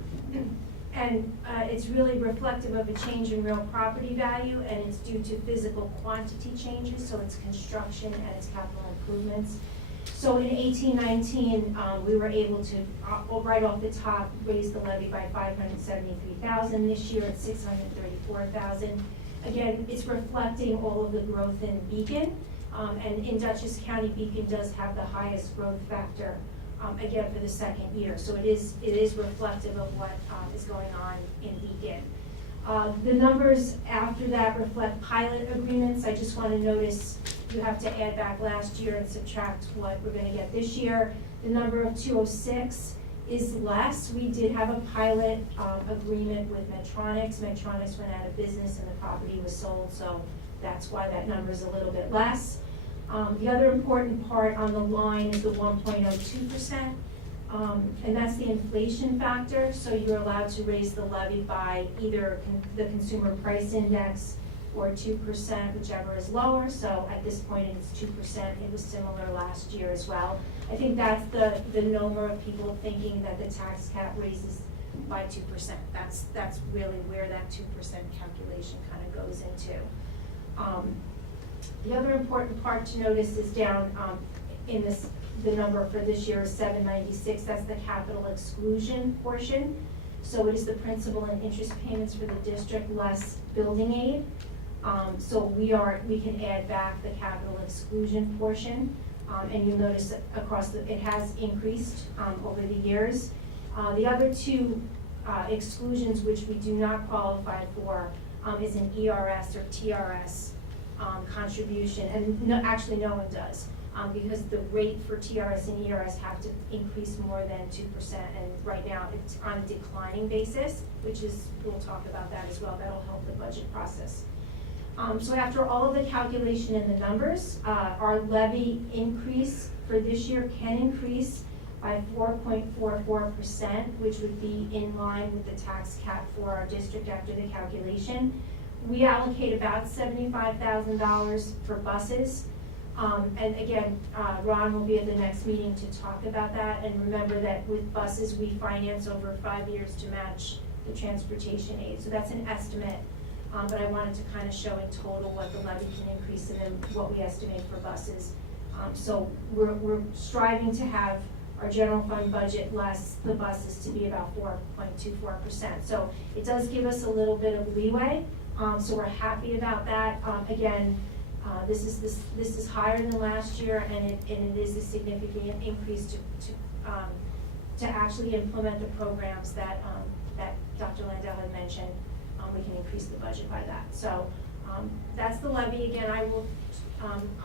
And it's really reflective of a change in real property value, and it's due to physical quantity changes, so it's construction and it's capital improvements. So in 18-19, we were able to, right off the top, raise the levy by 573,000. This year it's 634,000. Again, it's reflecting all of the growth in Beacon, and in Dutchess County, Beacon does have the highest growth factor, again, for the second year. So it is reflective of what is going on in Beacon. The numbers after that reflect pilot agreements. I just want to notice you have to add back last year and subtract what we're going to get this year. The number of 206 is less. We did have a pilot agreement with Medtronics. Medtronics went out of business and the property was sold, so that's why that number is a little bit less. The other important part on the line is the 1.02%, and that's the inflation factor. So you're allowed to raise the levy by either the consumer price index or 2%, whichever is lower. So at this point it's 2%. It was similar last year as well. I think that's the number of people thinking that the tax cap raises by 2%. That's really where that 2% calculation kind of goes into. The other important part to notice is down in this, the number for this year is 796. That's the capital exclusion portion. So it is the principal and interest payments for the district less building aid. So we can add back the capital exclusion portion, and you'll notice that across it has increased over the years. The other two exclusions which we do not qualify for is an ERS or TRS contribution, and actually no one does, because the rate for TRS and ERS have to increase more than 2%, and right now it's on a declining basis, which is, we'll talk about that as well. That'll help the budget process. So after all of the calculation and the numbers, our levy increase for this year can increase by 4.44%, which would be in line with the tax cap for our district after the calculation. We allocate about $75,000 for buses. And again, Ron will be at the next meeting to talk about that. And remember that with buses, we finance over 5 years to match the transportation aid. So that's an estimate, but I wanted to kind of show in total what the levy can increase and then what we estimate for buses. So we're striving to have our general fund budget less the buses to be about 4.24%. So it does give us a little bit of leeway. So we're happy about that. Again, this is higher than last year, and it is a significant increase to actually implement the programs that Dr. Landau had mentioned. We can increase the budget by that. So that's the levy. Again,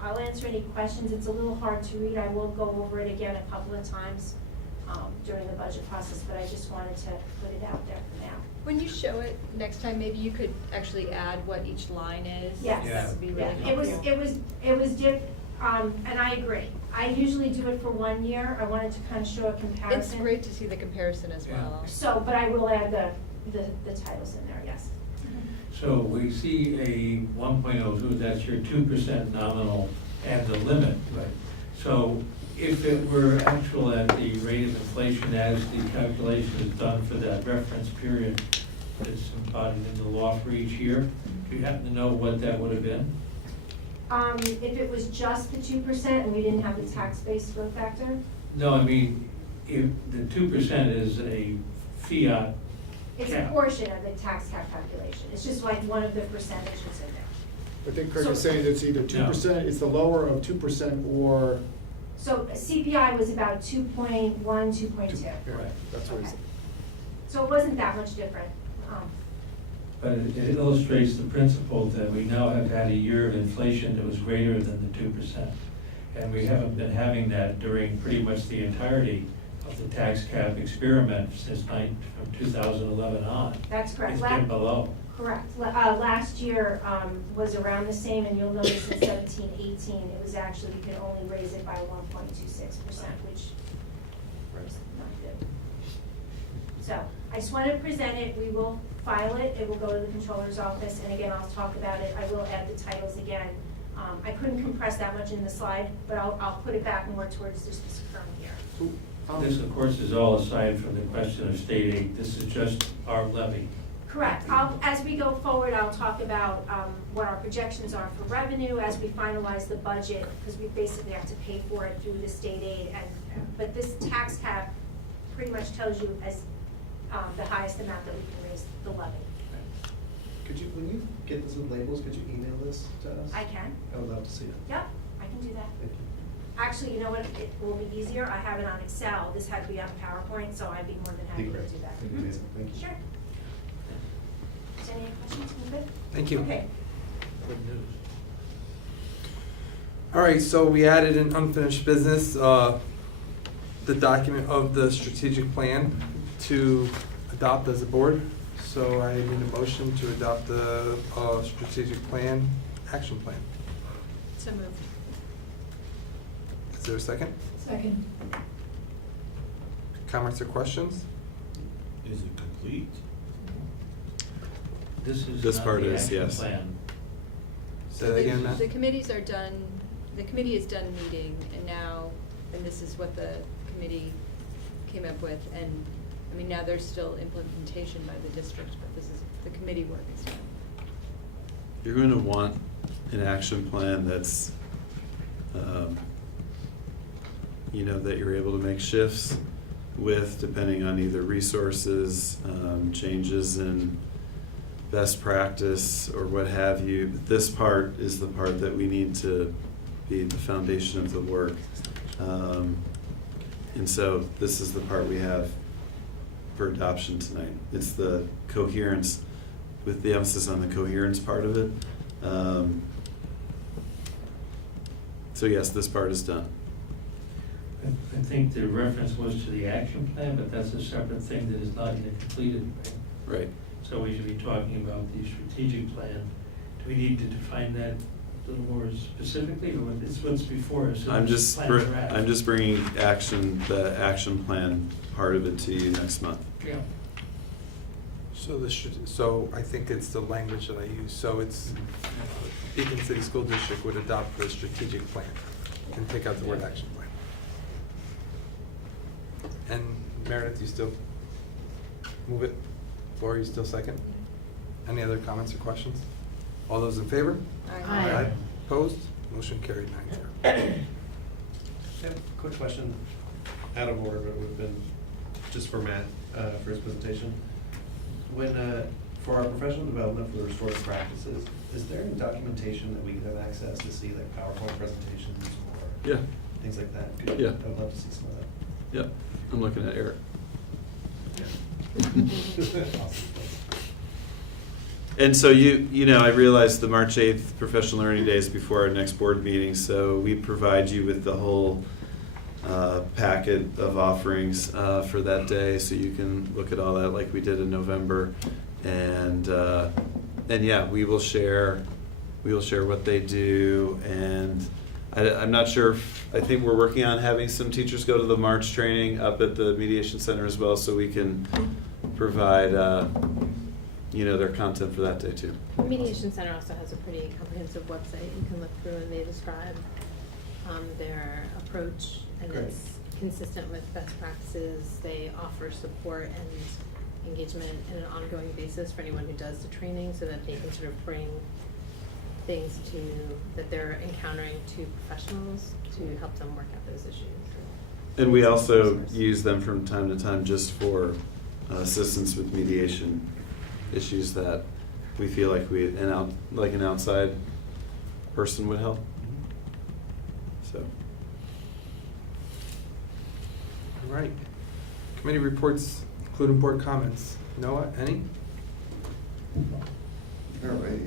I'll answer any questions. It's a little hard to read. I will go over it again a couple of times during the budget process, but I just wanted to put it out there for now. When you show it next time, maybe you could actually add what each line is. Yes. That would be really Yeah. helpful. It was and I agree. I usually do it for 1 year. I wanted to kind of show a comparison. It's great to see the comparison as well. So, but I will add the titles in there, yes. So we see a 1.02, that's your 2% nominal and the limit. Right. So if it were actual at the rate of inflation as the calculation is done for that reference period that's embodied in the law for each year, do you happen to know what that would have been? If it was just the 2% and we didn't have the tax-based growth factor, No, I mean, if the 2% is a fiat it's a cap. portion of the tax cap calculation. It's just like one of the percentages in there. I think Craig is saying it's either 2%, it's the lower of 2% or. So CPI was about 2.1, 2.2. Yeah, that's what he Okay. said. So it wasn't that much different. But it illustrates the principle that we now have had a year of inflation that was greater than the 2%. And we haven't been having that during pretty much the entirety of the tax cap experiment from 2011 on. That's correct. It's been below. Correct. Last year was around the same, and you'll notice in 17, 18, it was actually, you could only raise it by 1.26%, which was not good. So I just wanted to present it. We will file it. It will go to the controller's office, and again, I'll talk about it. I will add the titles again. I couldn't compress that much in the slide, but I'll put it back more towards this current year. This, of course, is all aside from the question of state aid. This is just our levy. Correct. As we go forward, I'll talk about what our projections are for revenue as we finalize the budget, because we basically have to pay for it through the state aid. But this tax cap pretty much tells you as the highest amount that we can raise the levy. Could you, when you get this with labels, could you email this to us? I can. I would love to see it. Yep, I can do that. Thank you. Actually, you know what? It will be easier. I have it on Excel. This had to be on PowerPoint, so I'd be more than happy to Great. do that. That'd be amazing. Thank you. Sure. Is there any questions? We good? Thank you. Okay. Good news. All right, so we added in unfinished business, the document of the strategic plan to adopt as a board. So I need a motion to adopt the strategic plan, action plan. So moved. Is there a second? Second. Comments or questions? Is it complete? This is This not part the is, action yes. plan. Say that again, Matt? The committees are done, the committee is done meeting, and this is what the committee came up with, and, I mean, now there's still implementation by the district, but this is, the committee work is done. You're going to want an action plan that's, that you're able to make shifts with, depending on either resources, changes in best practice, or what have you. But this part is the part that we need to be the foundation of the work. And so this is the part we have for adoption tonight. It's the coherence, with the emphasis on the coherence part of it. So yes, this part is done. I think the reference was to the action plan, but that's a separate thing that is not yet completed, right? Right. So we should be talking about the strategic plan. Do we need to define that a little more specifically, or it's what's before us? I'm It's just, plan draft. I'm just bringing the action plan part of it to you next month. Yeah. So I think it's the language that I use, so it's Beacon City School District would adopt the strategic plan and take out the word action plan. And Meredith, you still move it? Laura, you still second? Any other comments or questions? All those in favor? Aye. Opposed? Motion carried 9-0. I have a quick question, out of order, but it would have been just for Matt, for his presentation. When, for our professional development for the restorative practices, is there any documentation that we could have access to see, like PowerPoint presentations or Yeah. things like that? Yeah. I would love to see some of that. Yep, I'm looking at Eric. And so you know, I realize the March 8th Professional Learning Day is before our next board meeting, so we provide you with the whole packet of offerings for that day, so you can look at all that like we did in November. And yeah, we will share what they do, and I'm not sure I think we're working on having some teachers go to the March training up at the Mediation Center as well, so we can provide their content for that day too. The Mediation Center also has a pretty comprehensive website you can look through, and they describe their approach, and Great. it's consistent with best practices. They offer support and engagement on an ongoing basis for anyone who does the training, so that they can sort of bring things that they're encountering to professionals to help them work out those issues. And we also use them from time to time just for assistance with mediation issues that we feel like an outside person would help. So. All right. Committee reports, including board comments. Noah, any? All right.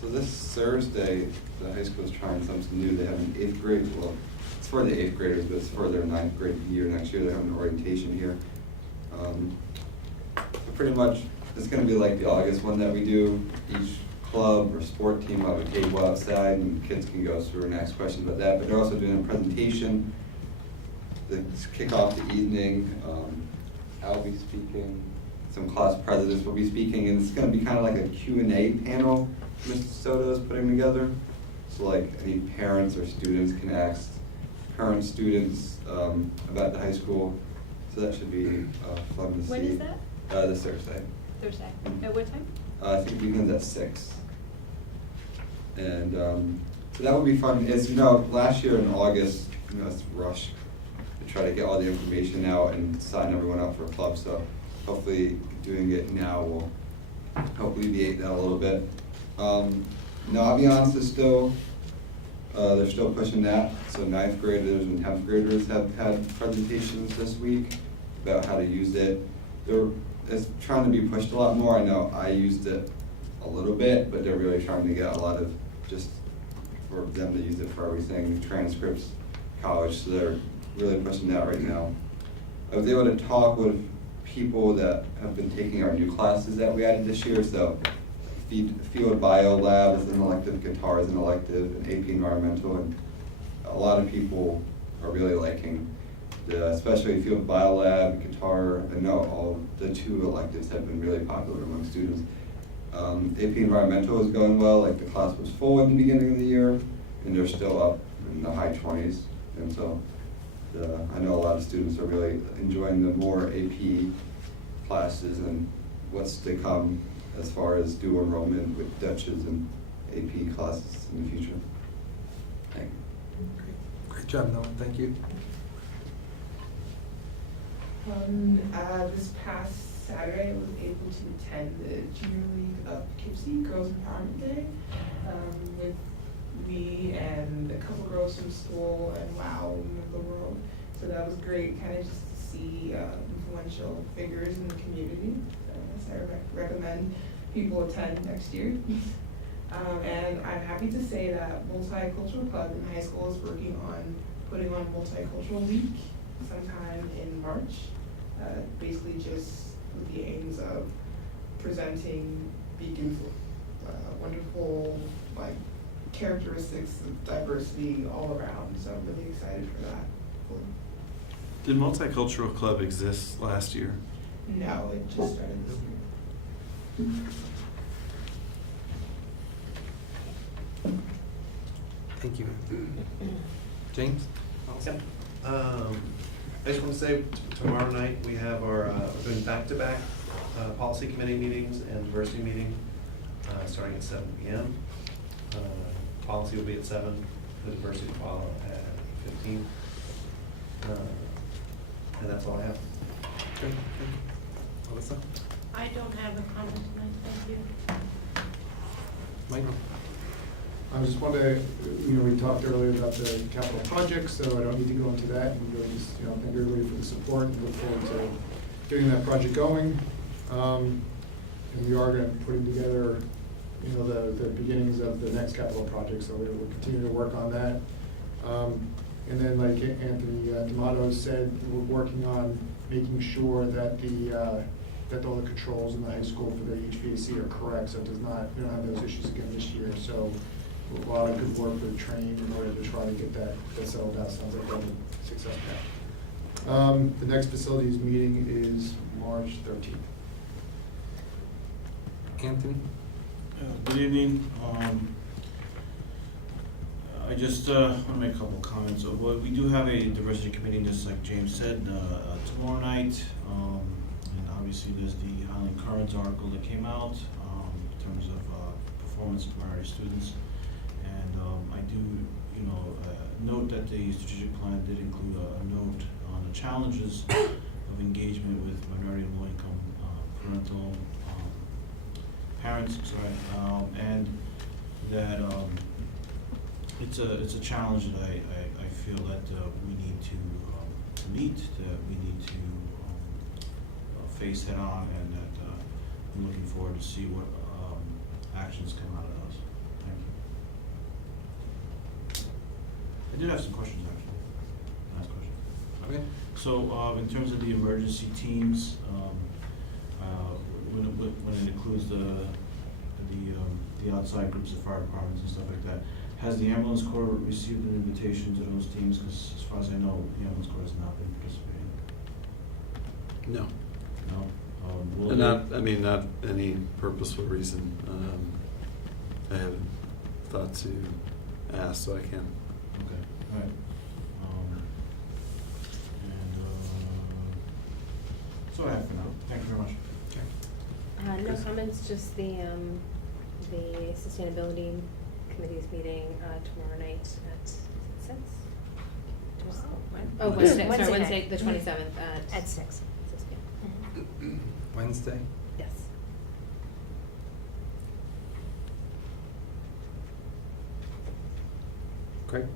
So this Thursday, the high school is trying something new. They have an 8th grade, well, it's for the 8th graders, but it's for their 9th grade year next year. They have an orientation here. So pretty much, it's gonna be like the August one that we do. Each club or sport team will have a table outside, and kids can go through and ask questions about that. But they're also doing a presentation to kick off the evening. I'll be speaking. Some class presidents will be speaking, and it's going to be kind of like a Q&A panel Mr. Soto is putting together. So like any parents or students can ask current students about the high school. So that should be fun to see. When is that? This Thursday. Thursday. At what time? I think it begins at 6. And so that would be fun. It's, last year in August, it's rushed to try to get all the information out and sign everyone up for a club. So hopefully doing it now will help alleviate that a little bit. No, I'll be honest, they're still pushing that. So 9th graders and 10th graders have had presentations this week about how to use it. It's trying to be pushed a lot more. I know I used it a little bit, but they're really trying to get a lot of just for them to use it for everything, transcripts, college. So they're really pushing that right now. I was able to talk with people that have been taking our new classes that we added this year. So field bio lab is an elective, guitar is an elective, and AP environmental, and a lot of people are really liking especially field bio lab, guitar. I know all the 2 electives have been really popular among students. AP environmental is going well. Like the class was full in the beginning of the year, and they're still up in the high 20s, and so I know a lot of students are really enjoying the more AP classes and what's to come as far as dual enrollment with Dutches and AP classes in the future. Thank you. Great job, Noah. Thank you. This past Saturday, I was able to attend the Junior League of Poughkeepsie Girls Empowerment Day with me and a couple girls from school and WOW of the world. So that was great, kind of just to see influential figures in the community. So I recommend people attend next year. And I'm happy to say that Multicultural Club in high school is working on putting on Multicultural Week sometime in March. Basically just with the aims of presenting Beacon's wonderful characteristics of diversity all around. So I'm really excited for that. Did Multicultural Club exist last year? No, it just started this year. Thank you. James? Yep. I just want to say, tomorrow night, we have our, we're doing back-to-back policy committee meetings and diversity meeting, starting at 7 p.m. Policy will be at 7, the diversity will follow at 15. And that's all I have. Great, thank you. Alyssa? I don't have a comment tonight, thank you. Michael? I just want to, we talked earlier about the capital projects, so I don't need to go into that. And really just, thank everybody for the support and look forward to getting that project going. And we are going to be putting together, the beginnings of the next capital project, so we'll continue to work on that. And then, like Anthony D'Amato said, we're working on making sure that that all the controls in the high school for the HVAC are correct, so it does not, we don't have those issues again this year. So a lot of good work with training in order to try to get that settled out. Sounds like we're having success now. The next facilities meeting is March 13th. Anthony? Good evening. I just want to make a couple comments. We do have a diversity committee, just like James said, tomorrow night. And obviously there's the Highland Currents article that came out in terms of performance of minority students. And I do, note that the strategic plan did include a note on the challenges of engagement with minority and low-income parental parents, and that it's a challenge that I feel that we need to meet, that we need to face head on, and that I'm looking forward to see what actions come out of those. Thank you. I did have some questions, actually. Last question. Okay. So in terms of the emergency teams, when it includes the outside groups of fire departments and stuff like that, has the ambulance corps received an invitation to those teams? Because as far as I know, the ambulance corps has not been participating. No. No? Not any purposeful reason. I haven't thought to ask, so I can't. Okay, all right. So I have for now. Thank you very much. No comments, just the sustainability committee's meeting tomorrow night at 6? Oh, Wednesday, sorry, Wednesday, the 27th At 6. 6 p.m. Wednesday? Yes. Craig?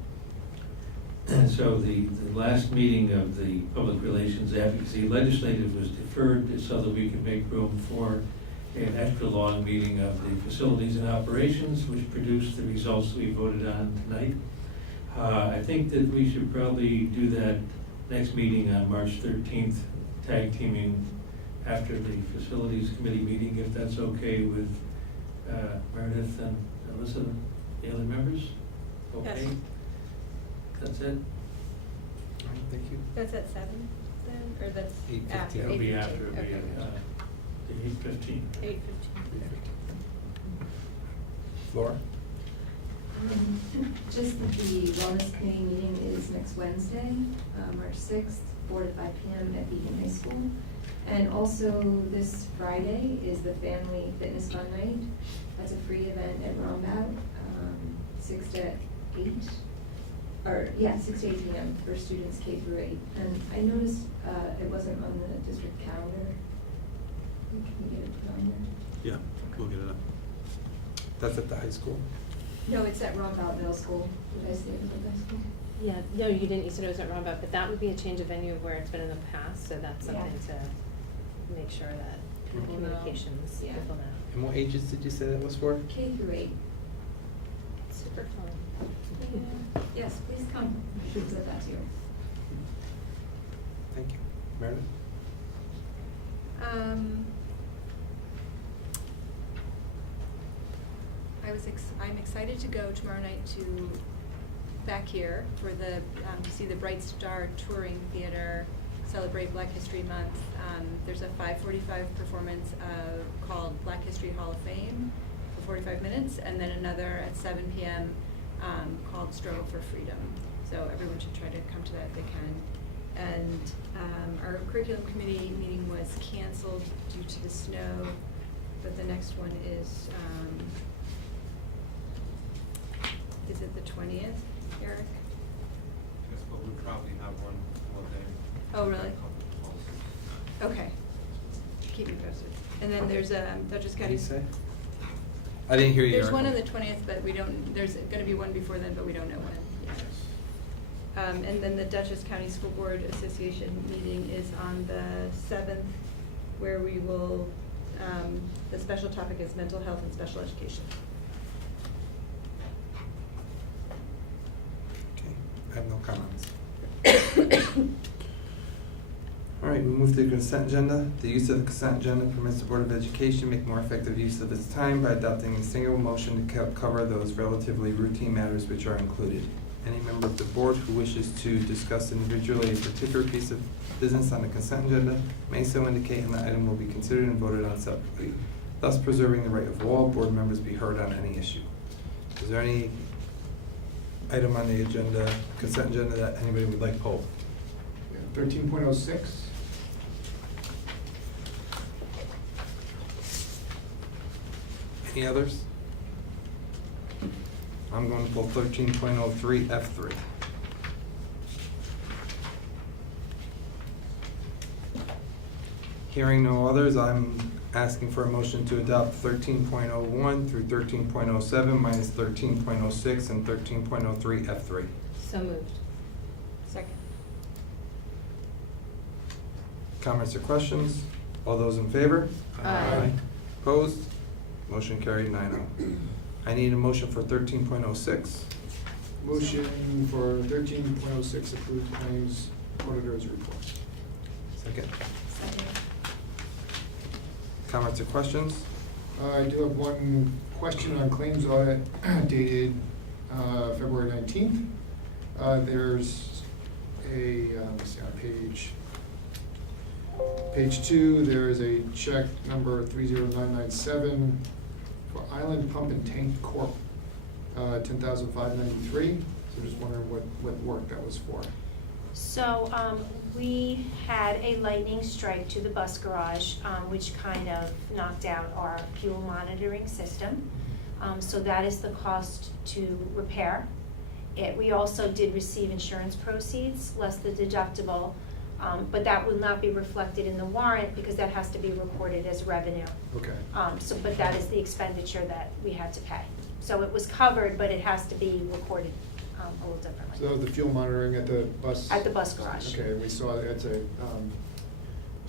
And so the last meeting of the Public Relations Advocacy Legislative was deferred so that we could make room for an extra long meeting of the Facilities and Operations, which produced the results we voted on tonight. I think that we should probably do that next meeting on March 13th, tag teaming after the Facilities Committee meeting, if that's okay with Meredith and Alyssa, the other members? Okay? Yes. That's it? All right, thank you. That's at 7 then, or that's 8:15. after? It'll be 8:15. after, it'll be Okay. the 8:15. 8:15. Laura? Just that the Wellness Committee meeting is next Wednesday, March 6th, 4 to 5 p.m. at Beacon High School. And also this Friday is the Family Fitness Fun Night. That's a free event at Rombout, 6 to 8. 6 to 8 p.m. for students K through 8. And I noticed it wasn't on the district calendar. Can we get it put on there? Yeah, we'll get it up. That's at the high school? No, it's at Rombout Middle School. Did I say it was at high school? Yeah, no, you didn't, you said it was at Rombout, but that would be a change of venue of where it's been in the past, so that's Yeah. something to make sure that People know. communications, Yeah. people know. And what ages did you say that was for? K through 8. Super fun. Yeah. Yes, please come. Should put that to you. Thank you. Meredith? I'm excited to go tomorrow night to back here for the to see the Bright Star Touring Theater celebrate Black History Month. there's a 5:45 performance called Black History Hall of Fame for 45 minutes, and then another at 7 p.m. Called Struggle for Freedom. So everyone should try to come to that if they can. And our curriculum committee meeting was canceled due to the snow, but the next one is it the 20th, Eric? Yes, but we probably have one more day. Oh, really? Okay. Keep me posted. And then there's Dutchess What County. did you say? I didn't hear you. There's one on Erica. the 20th, but we don't, there's gonna be one before then, but we don't know when yet. And then the Dutchess County School Board Association meeting is on the 7th, where we will, the special topic is mental health and special education. Okay, I have no comments. All right, we move to the consent agenda. The use of the consent agenda permits the Board of Education make more effective use of its time by adopting a single motion to cover those relatively routine matters which are included. Any member of the board who wishes to discuss individually a particular piece of business on the consent agenda may so indicate, and the item will be considered and voted on separately, thus preserving the right of all board members to be heard on any issue. Is there any item on the agenda, consent agenda, that anybody would like pulled? 13.06. Any others? I'm going to pull 13.03 F3. Hearing no others, I'm asking for a motion to adopt 13.01 through 13.07 minus 13.06 and 13.03 F3. So moved. Second. Comments or questions? All those in favor? Aye. Opposed? Motion carried 9-0. I need a motion for 13.06. Motion for 13.06 approved claims auditor's report. Second. Second. Comments or questions? I do have one question on claims audit dated February 19th. There's a, let's see, on page 2, there is a check number 30997 for Island Pump and Tank Corp., $10,593. So just wondering what work that was for. So, we had a lightning strike to the bus garage, which kind of knocked out our fuel monitoring system. So that is the cost to repair it. We also did receive insurance proceeds, less the deductible, but that will not be reflected in the warrant because that has to be reported as revenue. Okay. But that is the expenditure that we had to pay. So it was covered, but it has to be recorded a little differently. So the fuel monitoring at the bus? At the bus garage. Okay, we saw, it's a,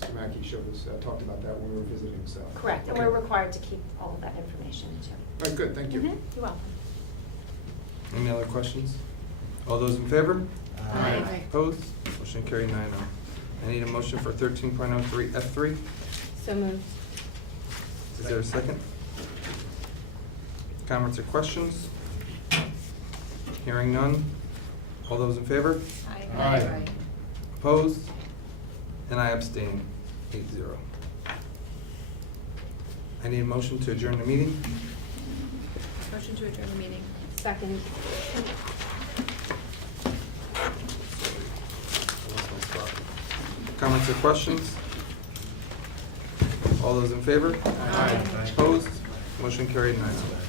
Mr. Mackey showed us, talked about that when we were visiting, so. Correct, and Okay. we're required to keep all of that information too. All right, good, thank you. You're welcome. Any other questions? All those in favor? Aye. Opposed? Motion carried 9-0. I need a motion for 13.03 F3. So moved. Is there a second? Comments or questions? Hearing none. All those in favor? Aye. Opposed? And I abstain, 8-0. I need a motion to adjourn the meeting. Motion to adjourn the meeting. Second. Comments or questions? All those in favor? Aye. Opposed? Motion carried 9-0.